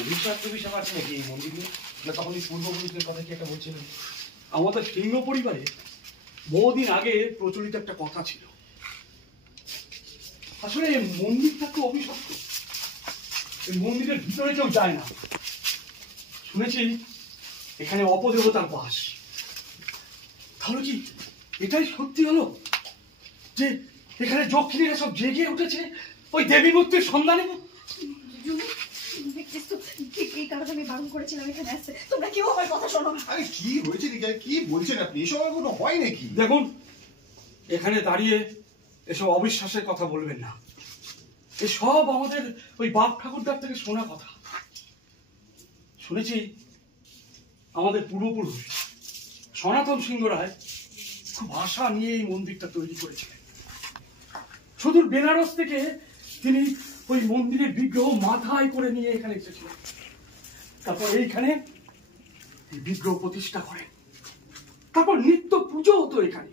অভিশাপ টভিশাপ আছে নাকি এই মন্দিরে? না তখন পূর্বপুরুষদের কথা কি একটা বলছিলেন? আমাদের সিংহ পরিবারে বহুদিন আগে প্রচলিত একটা কথা ছিল, আসলে এই মন্দিরটা তো অভিশপ্ত, এই মন্দিরের ভিতরে কেউ যায় না। শুনেছি এখানে অপদেবতার বাস। তাহলে কি এটাই সত্যি হলো যে এখানে যক্ষিণীরা সব জেগে উঠেছে ওই দেবী মূর্তির সন্ধানে? এই কারণে আমি বারণ করেছিলাম এখানে আসতে। তোমরা কেউ আমার কথা শোনো। আরে কি হয়েছে কি বলছেন আপনি? এসব কোনো হয় নাকি? দেখুন, এখানে দাঁড়িয়ে এসব অবিশ্বাসের কথা বলবেন না। এসব আমাদের ওই বাপ ঠাকুরদার থেকে শোনা কথা। শুনেছি আমাদের পূর্বপুরুষ সনাতন সিংহ রায় খুব আশা নিয়ে এই মন্দিরটা তৈরি করেছিলেন। সুদূর বেনারস থেকে তিনি ওই মন্দিরের বিগ্রহ মাথায় করে নিয়ে এখানে এসেছিলেন। তারপর এইখানে বিগ্রহ প্রতিষ্ঠা করেন। তারপর নিত্য পুজো হতো এখানে।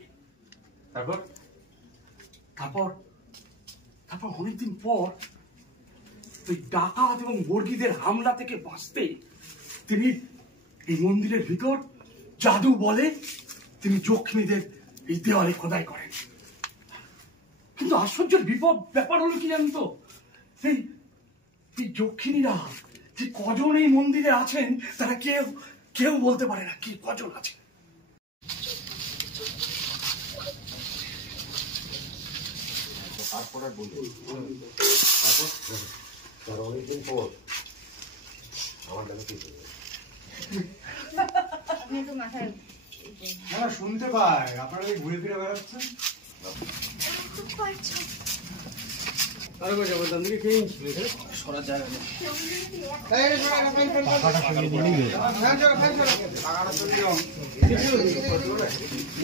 তারপর তারপর তারপর অনেকদিন পর ওই ডাকাত এবং বর্গীদের হামলা থেকে বাঁচতে তিনি এই মন্দিরের ভিতর জাদু বলে তিনি যক্ষিণীদের এই দেওয়ালে খোদাই করেন। কিন্তু আশ্চর্যের ব্যাপার হলো কি জানেন তো, এই যক্ষিণীরা যে কজন এই মন্দিরে আছেন তারা কেউ কেউ বলতে পারে না কি কজন আছে। তারপর আর বলবো, তারপর অনেকদিন পর আমার কাছে কি না শুনতে পাই আপনারা ঘুরে ফিরে বেড়াচ্ছেন। সরার জায়গা নেই।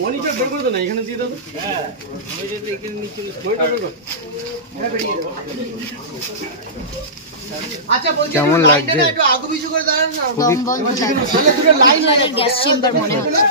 মনিটর বের করে দাও না, এখানে দিয়ে দাও। আচ্ছা বলছি কেমন লাগছে? একটু আগু পিছু করে দাঁড়ান না, গ্যাস চেম্বার মনে হচ্ছে।